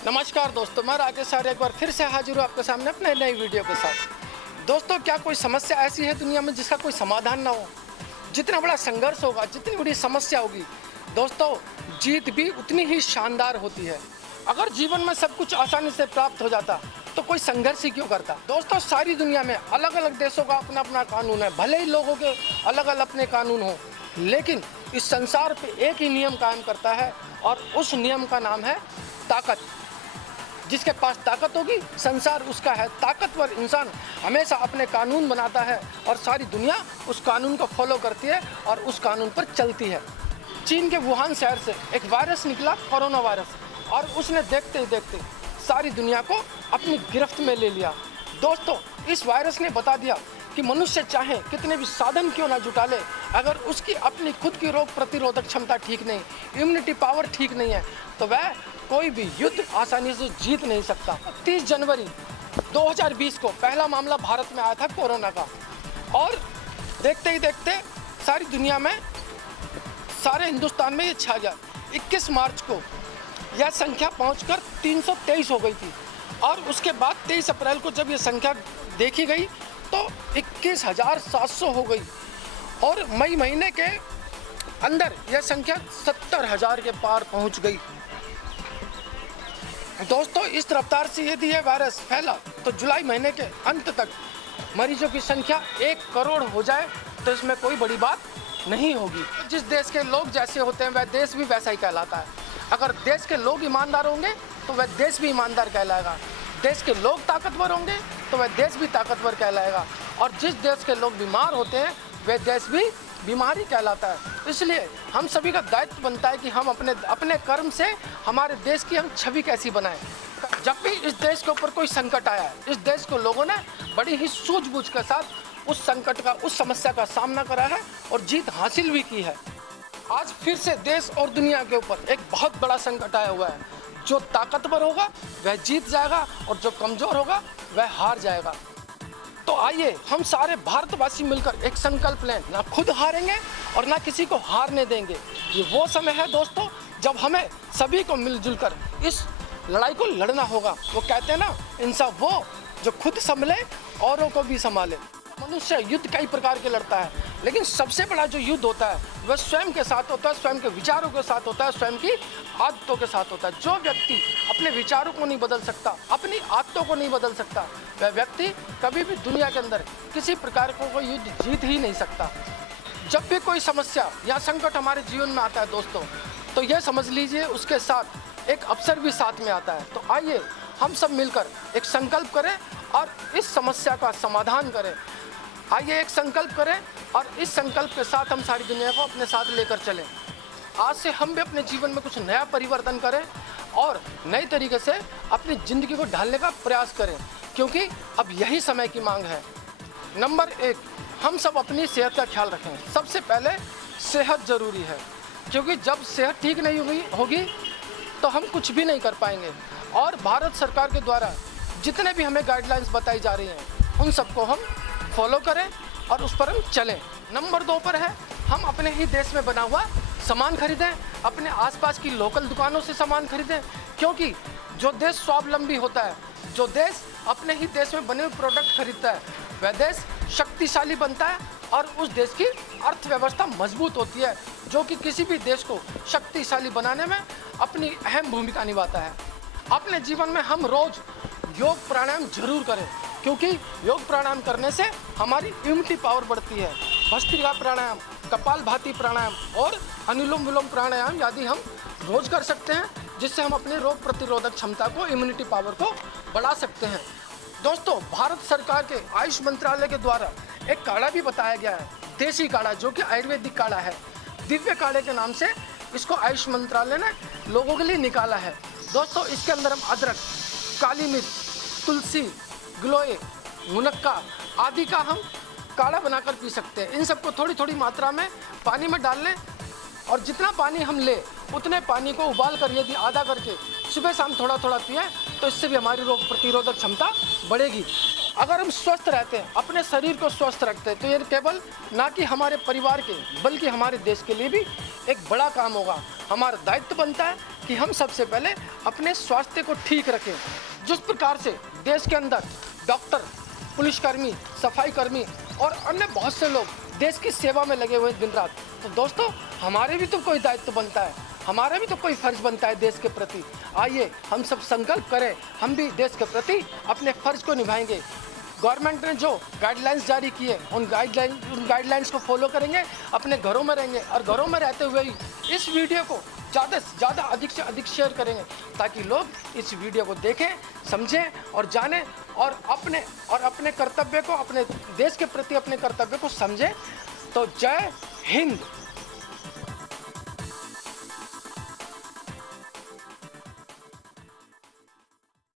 नमस्कार दोस्तों, मैं राकेश आर्य एक बार फिर से हाजिर हूँ आपके सामने अपने नई वीडियो के साथ। दोस्तों, क्या कोई समस्या ऐसी है दुनिया में जिसका कोई समाधान ना हो? जितना बड़ा संघर्ष होगा, जितनी बड़ी समस्या होगी, दोस्तों जीत भी उतनी ही शानदार होती है। अगर जीवन में सब कुछ आसानी से प्राप्त हो जाता तो कोई संघर्ष ही क्यों करता? दोस्तों, सारी दुनिया में अलग अलग देशों का अपना अपना कानून है, भले ही लोगों के अलग अलग अपने कानून हो, लेकिन इस संसार पे एक ही नियम कायम करता है और उस नियम का नाम है ताकत। जिसके पास ताकत होगी, संसार उसका है। ताकतवर इंसान हमेशा अपने कानून बनाता है और सारी दुनिया उस कानून को फॉलो करती है और उस कानून पर चलती है। चीन के वुहान शहर से एक वायरस निकला, कोरोना वायरस, और उसने देखते ही देखते सारी दुनिया को अपनी गिरफ्त में ले लिया। दोस्तों, इस वायरस ने बता दिया कि मनुष्य चाहे कितने भी साधन क्यों ना जुटा ले, अगर उसकी अपनी खुद की रोग प्रतिरोधक क्षमता ठीक नहीं, इम्यूनिटी पावर ठीक नहीं है, तो वह कोई भी युद्ध आसानी से जीत नहीं सकता। 30 जनवरी 2020 को पहला मामला भारत में आया था कोरोना का, और देखते ही देखते सारी दुनिया में, सारे हिंदुस्तान में ये छा गया। 21 मार्च को यह संख्या पहुंचकर 323 हो गई थी, और उसके बाद 23 अप्रैल को जब ये संख्या देखी गई तो 21,700 हो गई, और मई महीने के अंदर यह संख्या 70,000 के पार पहुंच गई। दोस्तों, इस रफ्तार से यदि यह वायरस फैला तो जुलाई महीने के अंत तक मरीजों की संख्या 1 करोड़ हो जाए तो इसमें कोई बड़ी बात नहीं होगी। जिस देश के लोग जैसे होते हैं वह देश भी वैसा ही कहलाता है। अगर देश के लोग ईमानदार होंगे तो वह देश भी ईमानदार कहलाएगा। देश के लोग ताकतवर होंगे तो वह देश भी ताकतवर कहलाएगा, और जिस देश के लोग बीमार होते हैं वह देश भी बीमारी कहलाता है। इसलिए हम सभी का दायित्व बनता है कि हम अपने कर्म से हमारे देश की हम छवि कैसी बनाएं। जब भी इस देश के ऊपर कोई संकट आया है, इस देश को लोगों ने बड़ी ही सूझबूझ के साथ उस संकट का, उस समस्या का सामना करा है और जीत हासिल भी की है। आज फिर से देश और दुनिया के ऊपर एक बहुत बड़ा संकट आया हुआ है। जो ताकतवर होगा वह जीत जाएगा और जो कमजोर होगा वह हार जाएगा। तो आइए हम सारे भारतवासी मिलकर एक संकल्प लें, ना खुद हारेंगे और ना किसी को हारने देंगे। ये वो समय है दोस्तों जब हमें सभी को मिलजुल कर इस लड़ाई को लड़ना होगा। वो कहते हैं ना, इंसान वो जो खुद संभले औरों को भी संभाले। मनुष्य युद्ध कई प्रकार के लड़ता है, लेकिन सबसे बड़ा जो युद्ध होता है वह स्वयं के साथ होता है, स्वयं के विचारों के साथ होता है, स्वयं की आदतों के साथ होता है। जो व्यक्ति अपने विचारों को नहीं बदल सकता, अपनी आदतों को नहीं बदल सकता, वह व्यक्ति कभी भी दुनिया के अंदर किसी प्रकार को कोई युद्ध जीत ही नहीं सकता। जब भी कोई समस्या या संकट हमारे जीवन में आता है दोस्तों, तो यह समझ लीजिए उसके साथ एक अवसर भी साथ में आता है। तो आइए हम सब मिलकर एक संकल्प करें और इस समस्या का समाधान करें। आइए एक संकल्प करें और इस संकल्प के साथ हम सारी दुनिया को अपने साथ लेकर चलें। आज से हम भी अपने जीवन में कुछ नया परिवर्तन करें और नए तरीके से अपनी ज़िंदगी को ढालने का प्रयास करें, क्योंकि अब यही समय की मांग है। नंबर 1, हम सब अपनी सेहत का ख्याल रखें। सबसे पहले सेहत ज़रूरी है, क्योंकि जब सेहत ठीक नहीं होगी तो हम कुछ भी नहीं कर पाएंगे। और भारत सरकार के द्वारा जितने भी हमें गाइडलाइंस बताई जा रही हैं उन सबको हम फॉलो करें और उस पर हम चलें। नंबर 2 पर है, हम अपने ही देश में बना हुआ सामान खरीदें, अपने आसपास की लोकल दुकानों से सामान खरीदें, क्योंकि जो देश स्वावलंबी होता है, जो देश अपने ही देश में बने हुए प्रोडक्ट खरीदता है, वह देश शक्तिशाली बनता है और उस देश की अर्थव्यवस्था मजबूत होती है, जो कि किसी भी देश को शक्तिशाली बनाने में अपनी अहम भूमिका निभाता है। अपने जीवन में हम रोज़ योग प्राणायाम जरूर करें, क्योंकि योग प्राणायाम करने से हमारी इम्यूनिटी पावर बढ़ती है। भस्त्रिका प्राणायाम, कपालभाति प्राणायाम और अनुलोम विलोम प्राणायाम आदि हम रोज कर सकते हैं, जिससे हम अपने रोग प्रतिरोधक क्षमता को, इम्यूनिटी पावर को बढ़ा सकते हैं। दोस्तों, भारत सरकार के आयुष मंत्रालय के द्वारा एक काढ़ा भी बताया गया है, देसी काढ़ा, जो कि आयुर्वेदिक काढ़ा है। दिव्य काढ़े के नाम से इसको आयुष मंत्रालय ने लोगों के लिए निकाला है। दोस्तों, इसके अंदर हम अदरक, काली मिर्च, तुलसी, गिलोय, मुनक्का आदि का हम काढ़ा बनाकर पी सकते हैं। इन सबको थोड़ी थोड़ी मात्रा में पानी में डाल लें, और जितना पानी हम ले उतने पानी को उबाल कर यदि आधा करके सुबह शाम थोड़ा थोड़ा पिएं, तो इससे भी हमारी रोग प्रतिरोधक क्षमता बढ़ेगी। अगर हम स्वस्थ रहते हैं, अपने शरीर को स्वस्थ रखते हैं, तो ये केवल ना कि हमारे परिवार के बल्कि हमारे देश के लिए भी एक बड़ा काम होगा। हमारा दायित्व बनता है कि हम सबसे पहले अपने स्वास्थ्य को ठीक रखें। जिस प्रकार से देश के अंदर डॉक्टर, पुलिसकर्मी, सफाई कर्मी और अन्य बहुत से लोग देश की सेवा में लगे हुए दिन रात, तो दोस्तों हमारे भी तो कोई दायित्व बनता है, हमारा भी तो कोई फर्ज बनता है देश के प्रति। आइए हम सब संकल्प करें, हम भी देश के प्रति अपने फर्ज को निभाएंगे। गवर्नमेंट ने जो गाइडलाइंस जारी किए उन गाइडलाइंस को फॉलो करेंगे, अपने घरों में रहेंगे और घरों में रहते हुए ही इस वीडियो को ज़्यादा से ज़्यादा, अधिक से अधिक शेयर करेंगे ताकि लोग इस वीडियो को देखें, समझें और जानें और अपने कर्तव्य को, अपने देश के प्रति अपने कर्तव्य को समझें। तो जय हिंद।